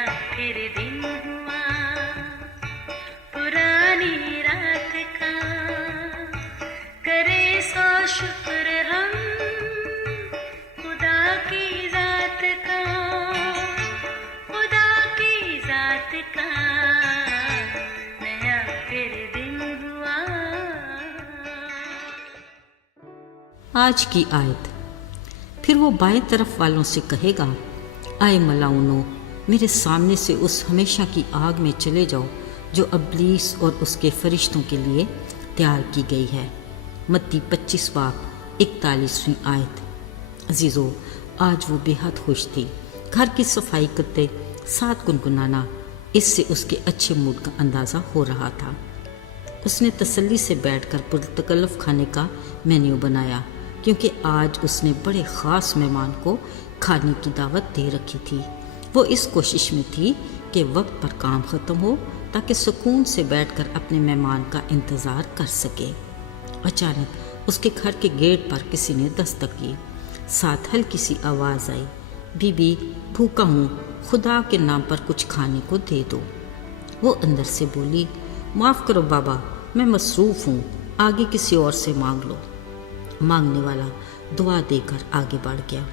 नया फिर दिन हुआ पुरानी रात का, करे सो शुक्र हम खुदा की जात का, खुदा की जात का नया फिर दिन हुआ। आज की आयत। फिर वो बाएं तरफ वालों से कहेगा, आए मलाउनो, मेरे सामने से उस हमेशा की आग में चले जाओ जो इब्लीस और उसके फरिश्तों के लिए तैयार की गई है। मत्ती 25 बाब 41वीं आयत। अजीज़ो, आज वो बेहद खुश थी। घर की सफाई करते साथ गुनगुनाना, इससे उसके अच्छे मूड का अंदाज़ा हो रहा था। उसने तसल्ली से बैठकर पुरतकल्लफ खाने का मेन्यू बनाया, क्योंकि आज उसने बड़े ख़ास मेहमान को खाने की दावत दे रखी थी। वो इस कोशिश में थी कि वक्त पर काम ख़त्म हो ताकि सुकून से बैठकर अपने मेहमान का इंतज़ार कर सके। अचानक उसके घर के गेट पर किसी ने दस्तक की। साथ हल्की सी आवाज़ आई, बीबी भूखा हूँ, खुदा के नाम पर कुछ खाने को दे दो। वो अंदर से बोली, माफ़ करो बाबा, मैं मसरूफ़ हूँ, आगे किसी और से मांग लो। मांगने वाला दुआ देकर आगे बढ़ गया।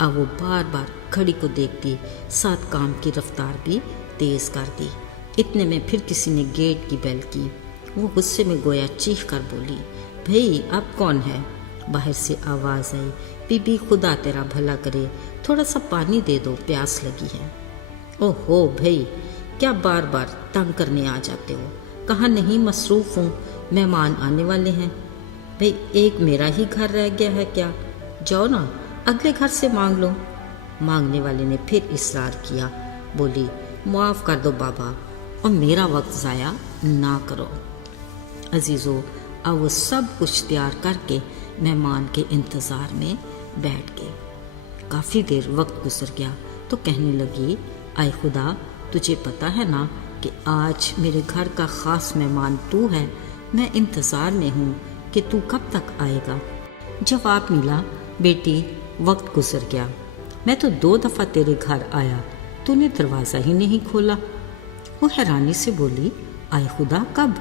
अब वो बार बार घड़ी को देखती, साथ काम की रफ्तार भी तेज़ कर दी। इतने में फिर किसी ने गेट की बेल की। वो गुस्से में गोया चीख कर बोली, भाई अब कौन है? बाहर से आवाज़ आई, बीबी खुदा तेरा भला करे, थोड़ा सा पानी दे दो, प्यास लगी है। ओहो भाई, क्या बार बार तंग करने आ जाते हो? कहा नहीं मसरूफ़ हूँ, मेहमान आने वाले हैं। भाई एक मेरा ही घर रह गया है क्या? जाओ ना, अगले घर से मांग लो। मांगने वाले ने फिर इसरार किया, बोली, माफ़ कर दो बाबा, और मेरा वक्त ज़ाया ना करो। अजीज़ो, अब वो सब कुछ तैयार करके मेहमान के इंतज़ार में बैठ गए। काफ़ी देर वक्त गुजर गया तो कहने लगी, आए खुदा, तुझे पता है ना कि आज मेरे घर का ख़ास मेहमान तू है। मैं इंतज़ार में हूँ कि तू कब तक आएगा। जवाब मिला, बेटी वक्त गुजर गया, मैं तो 2 दफ़ा तेरे घर आया, तूने दरवाज़ा ही नहीं खोला। वो हैरानी से बोली, आए खुदा कब?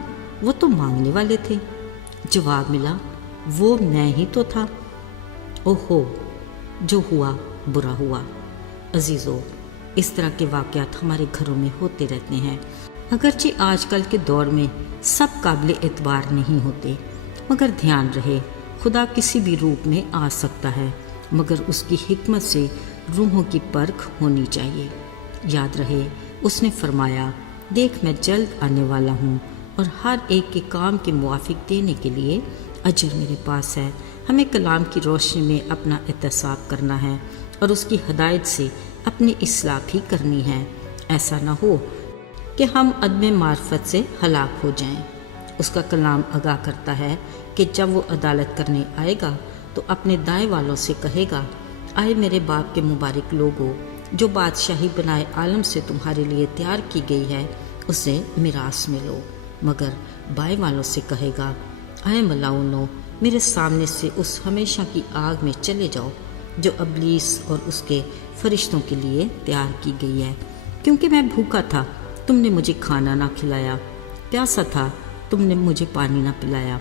वो तो मांगने वाले थे। जवाब मिला, वो मैं ही तो था। ओहो, जो हुआ बुरा हुआ। अजीज़ो, इस तरह के वाक़यात हमारे घरों में होते रहते हैं। अगरचे आजकल के दौर में सब काबिल एतबार नहीं होते, मगर ध्यान रहे, खुदा किसी भी रूप में आ सकता है, मगर उसकी हिकमत से रूहों की परख होनी चाहिए। याद रहे, उसने फरमाया, देख मैं जल्द आने वाला हूँ और हर एक के काम के मुआफिक देने के लिए अजर मेरे पास है। हमें कलाम की रोशनी में अपना एहतसाब करना है और उसकी हदायत से अपनी इस्लाह भी करनी है। ऐसा ना हो कि हम अदम मार्फत से हलाक हो जाएं। उसका कलाम आगाह करता है कि जब वो अदालत करने आएगा तो अपने दाएं वालों से कहेगा, आए मेरे बाप के मुबारक लोगों, जो बादशाही बनाए आलम से तुम्हारे लिए तैयार की गई है, उसे मिरास में लो। मगर बाएं वालों से कहेगा, आए मलाउनो, मेरे सामने से उस हमेशा की आग में चले जाओ जो इब्लीस और उसके फरिश्तों के लिए तैयार की गई है। क्योंकि मैं भूखा था, तुमने मुझे खाना ना खिलाया, प्यासा था, तुमने मुझे पानी ना पिलाया,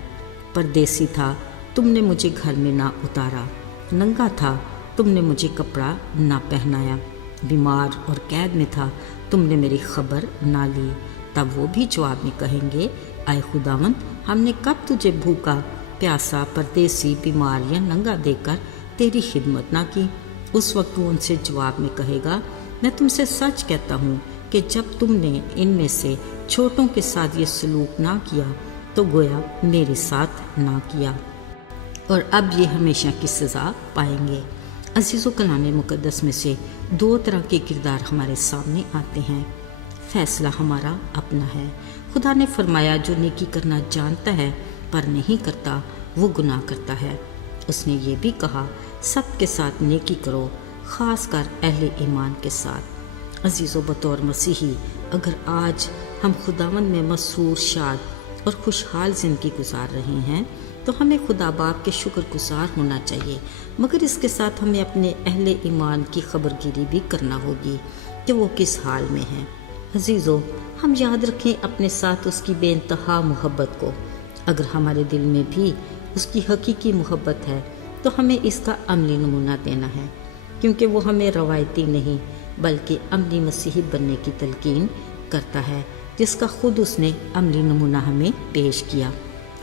परदेसी था, तुमने मुझे घर में ना उतारा, नंगा था, तुमने मुझे कपड़ा ना पहनाया, बीमार और कैद में था, तुमने मेरी खबर ना ली। तब वो भी जवाब में कहेंगे, आए खुदावंद, हमने कब तुझे भूखा, प्यासा, परदेसी, बीमार या नंगा देकर तेरी खिदमत ना की। उस वक्त वो उनसे जवाब में कहेगा, मैं तुमसे सच कहता हूँ कि जब तुमने इनमें से छोटों के साथ ये सलूक ना किया तो गोया मेरे साथ ना किया, और अब ये हमेशा की सज़ा पाएंगे। अज़ीज़ो, कलाम मुक़द्दस में से 2 तरह के किरदार हमारे सामने आते हैं। फ़ैसला हमारा अपना है। खुदा ने फरमाया, जो नेकी करना जानता है पर नहीं करता वो गुनाह करता है। उसने ये भी कहा, सब के साथ नेकी करो, ख़ास कर अहले ईमान के साथ। अज़ीज़ो, बतौर मसीही अगर आज हम खुदावंद में मसरूर, शाद और खुशहाल ज़िंदगी गुजार रहे हैं तो हमें खुदा बाप के शुक्रगुजार होना चाहिए, मगर इसके साथ हमें अपने अहले ईमान की खबरगिरी भी करना होगी। کہ وہ کس حال میں ہے۔ عزیزو، ہم یاد رکھیں اپنے ساتھ اس کی بے انتہا محبت کو۔ اگر ہمارے دل میں بھی اس کی حقیقی محبت ہے تو ہمیں اس کا عملی نمونہ دینا ہے، کیونکہ وہ ہمیں روایتی نہیں بلکہ عملی مسیحی بننے کی تلقین کرتا ہے، جس کا خود اس نے عملی نمونہ ہمیں پیش کیا۔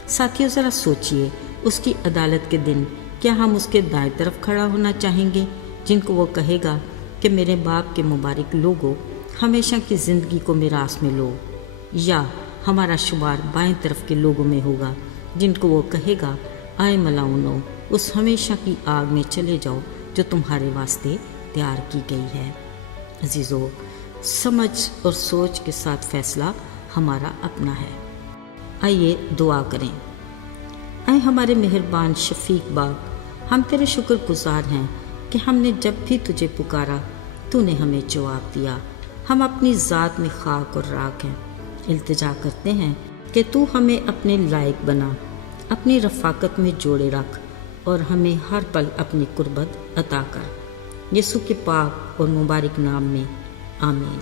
ساتھیو، ذرا سوچئے، اس کی عدالت کے دن کیا ہم اس کے دائیں طرف کھڑا ہونا چاہیں گے، جن کو وہ کہے گا کہ میرے باپ کے مبارک لوگوں، ہمیشہ کی زندگی کو میراث میں لو، یا ہمارا شمار بائیں طرف کے لوگوں میں ہوگا جن کو وہ کہے گا آئے ملاؤنو، اس ہمیشہ کی آگ میں چلے جاؤ جو تمہارے واسطے تیار کی گئی ہے۔ عزیزو، سمجھ اور سوچ کے ساتھ فیصلہ ہمارا اپنا ہے۔ آئیے دعا کریں۔ اے ہمارے مہربان شفیق باپ، ہم تیرے شکر گزار ہیں کہ ہم نے جب بھی تجھے پکارا تو نے ہمیں جواب دیا۔ ہم اپنی ذات میں خاک اور راکھ ہیں، التجا کرتے ہیں کہ تو ہمیں اپنے لائق بنا، اپنی رفاقت میں جوڑے رکھ اور ہمیں ہر پل اپنی قربت عطا کر۔ یسوع کے پاک اور مبارک نام میں آمین۔